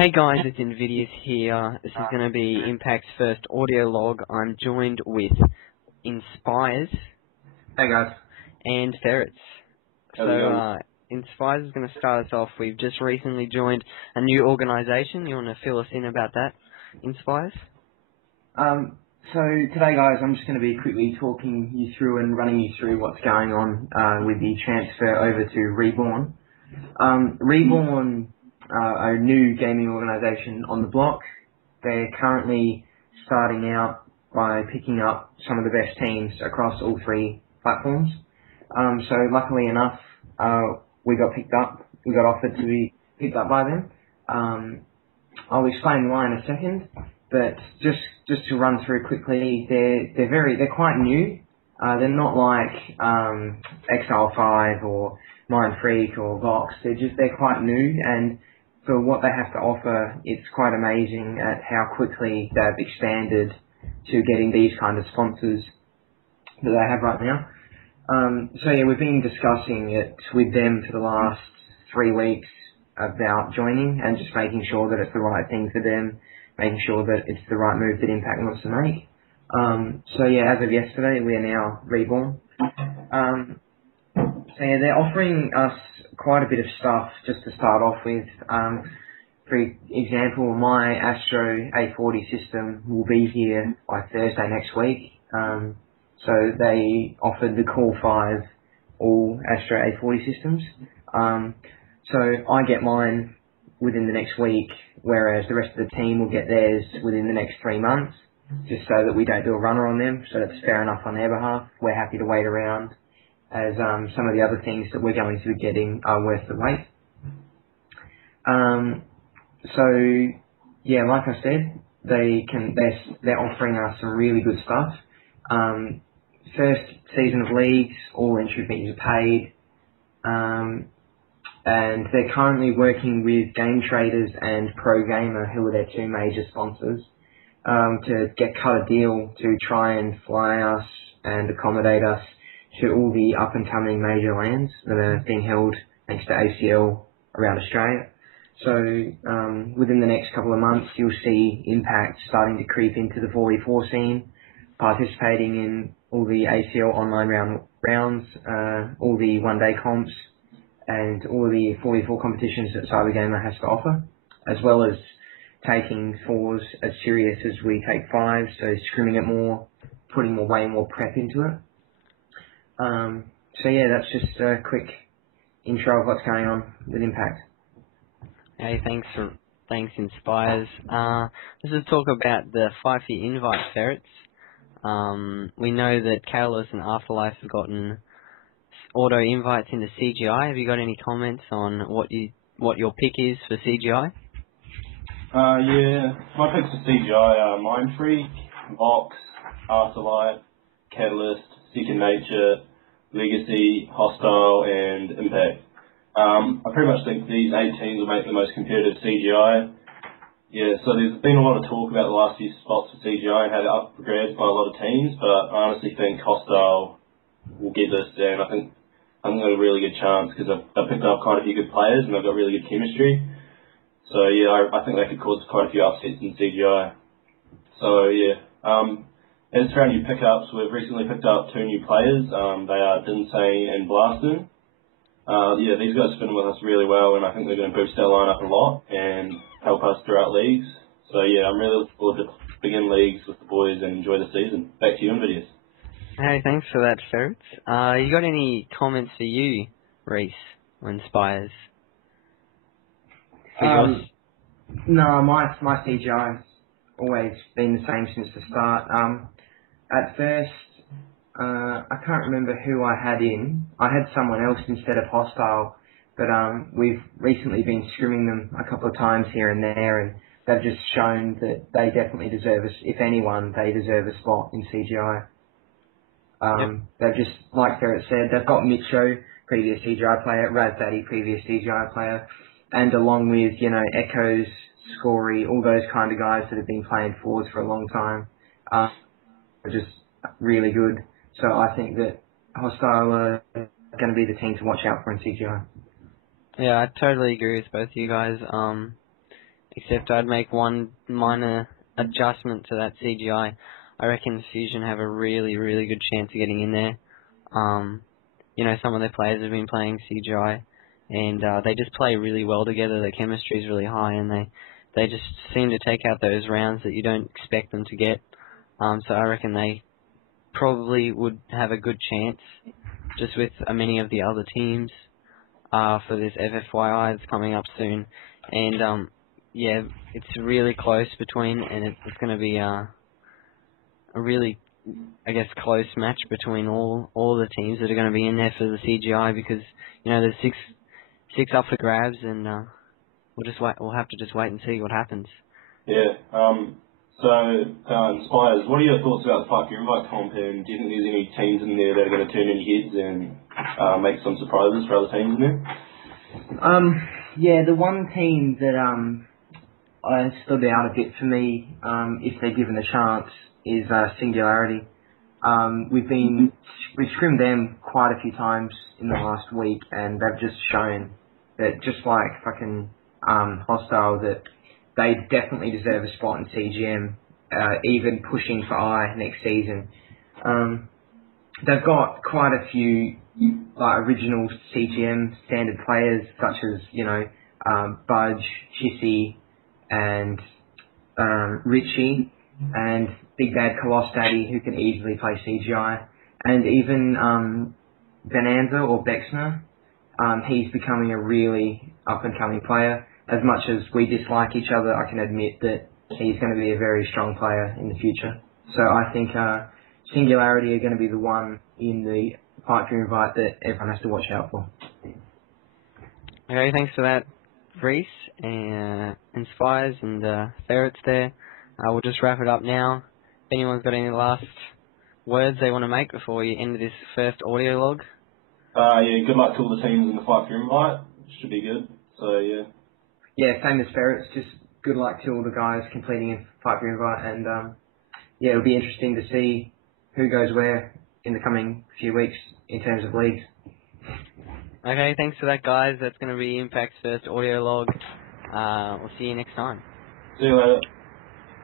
Hey guys, it's Invidious here. This is going to be Impact's first audio log. I'm joined with Inspires Hey guys. and Ferrets. How's it going? Inspires is going to start us off. We've just recently joined a new organisation. You want to fill us in about that, Inspires? So today guys, I'm just going to be quickly talking you through and running you through what's going on with the transfer over to Reborn. Reborn are a new gaming organisation on the block. They're currently starting out by picking up some of the best teams across all three platforms. So luckily enough, we got picked up. We got offered to be picked up by them. I'll explain why in a second, but just to run through quickly, they're quite new. They're not like Exile 5 or Mind Freak or Vox. They're quite new, and for what they have to offer, it's quite amazing at how quickly they've expanded to getting these kind of sponsors that they have right now. So yeah, we've been discussing it with them for the last 3 weeks about joining and just making sure that it's the right thing for them, making sure that it's the right move that Impact wants to make. So yeah, as of yesterday, we are now Reborn. So yeah, they're offering us quite a bit of stuff just to start off with. For example, my Astro A40 system will be here by Thursday next week. So they offered the Core 5 all Astro A40 systems. So I get mine within the next week, whereas the rest of the team will get theirs within the next 3 months, just so that we don't do a runner on them. So that's fair enough on their behalf. We're happy to wait around, as some of the other things that we're going to be getting are worth the wait. So yeah, like I said, they're offering us some really good stuff. First season of leagues, all entry fees are paid, and they're currently working with Game Traders and Pro Gamer, who are their two major sponsors, to cut a deal to try and fly us and accommodate us to all the up-and-coming major lands that are being held thanks to ACL around Australia. So within the next couple of months, you'll see Impact starting to creep into the 44 scene, participating in all the ACL online rounds, all the one-day comps, and all the 44 competitions that Cybergamer has to offer, as well as taking 4s as serious as we take 5s, so scrimming it more, putting way more prep into it. So yeah, that's just a quick intro of what's going on with Impact. Hey, thanks Inspires. Let's just talk about the Fifi invite, Ferrets. We know that Catalyst and Afterlife have gotten auto invites into CGI. Have you got any comments on what your pick is for CGI? Yeah, my picks for CGI are Mind Freak, Vox, Afterlife, Catalyst, Second Nature, Legacy, Hostile, and Impact. I pretty much think these 8 teams will make the most competitive CGI. Yeah, so there's been a lot of talk about the last few spots for CGI and how they're upgraded by a lot of teams, but I honestly think Hostile will get this, and I think they've got a really good chance because they've picked up quite a few good players and they've got really good chemistry. So yeah, I think they could cause quite a few upsets in CGI. So yeah, as for our new pickups, we've recently picked up 2 new players. They are Dinsane and Blaston. Yeah, these guys fit in with us really well, and I think they're going to boost our lineup a lot and help us throughout leagues. So yeah, I'm really looking forward to begin leagues with the boys and enjoy the season. Back to you, Invidious. Hey, thanks for that, Ferrets. You got any comments for you, Reese, or Inspires? No, my CGI's always been the same since the start. At first, I can't remember who I had in. I had someone else instead of Hostile, but we've recently been scrimming them a couple of times here and there, and they've just shown that they definitely deserve if anyone, they deserve a spot in CGI. They've just, like Ferret said, they've got Mitcho, previous CGI player, Raz Daddy, previous CGI player, and along with, Echoes, Scory, all those kind of guys that have been playing forwards for a long time, are just really good. So I think that Hostile are going to be the team to watch out for in CGI. Yeah, I totally agree with both of you guys. except I'd make one minor adjustment to that CGI. I reckon Fusion have a really, really good chance of getting in there. Some of their players have been playing CGI, and they just play really well together. Their chemistry is really high, and they just seem to take out those rounds that you don't expect them to get. So I reckon they probably would have a good chance, just with many of the other teams for this FFYI that's coming up soon. And yeah, it's really close between, and it's going to be a really, I guess, close match between all the teams that are going to be in there for the CGI, because there's six up for grabs, and we'll have to just wait and see what happens. Yeah. Spires, what are your thoughts about the Park Invite comp, and do you think there's any teams in there that are going to turn any heads and make some surprises for other teams in there? Yeah, the one team that stood out a bit for me, if they're given a chance, is Singularity. We've scrimmed them quite a few times in the last week, and they've just shown that, just like fucking Hostile, that they definitely deserve a spot in CGM, even pushing for I next season. They've got quite a few original CGM standard players, such as Budge, Chissy, and Richie, and Big Bad Coloss Daddy, who can easily play CGI, and even Bonanza or Bexner. He's becoming a really up-and-coming player. As much as we dislike each other, I can admit that he's going to be a very strong player in the future. So I think Singularity are going to be the one in the Pipe Dream Invite that everyone has to watch out for. Okay, thanks for that, Reese, and Spires and Ferrets there. We'll just wrap it up now. If anyone's got any last words they want to make before we end this first audio log. Yeah, good luck to all the teams in the Pipe Dream Invite. Should be good. So, yeah. Yeah, same as Ferrets. Just good luck to all the guys completing a Pipe Dream Invite, and yeah, it'll be interesting to see who goes where in the coming few weeks in terms of leagues. Okay, thanks for that, guys. That's going to be Impact's first audio log. We'll see you next time. See you later.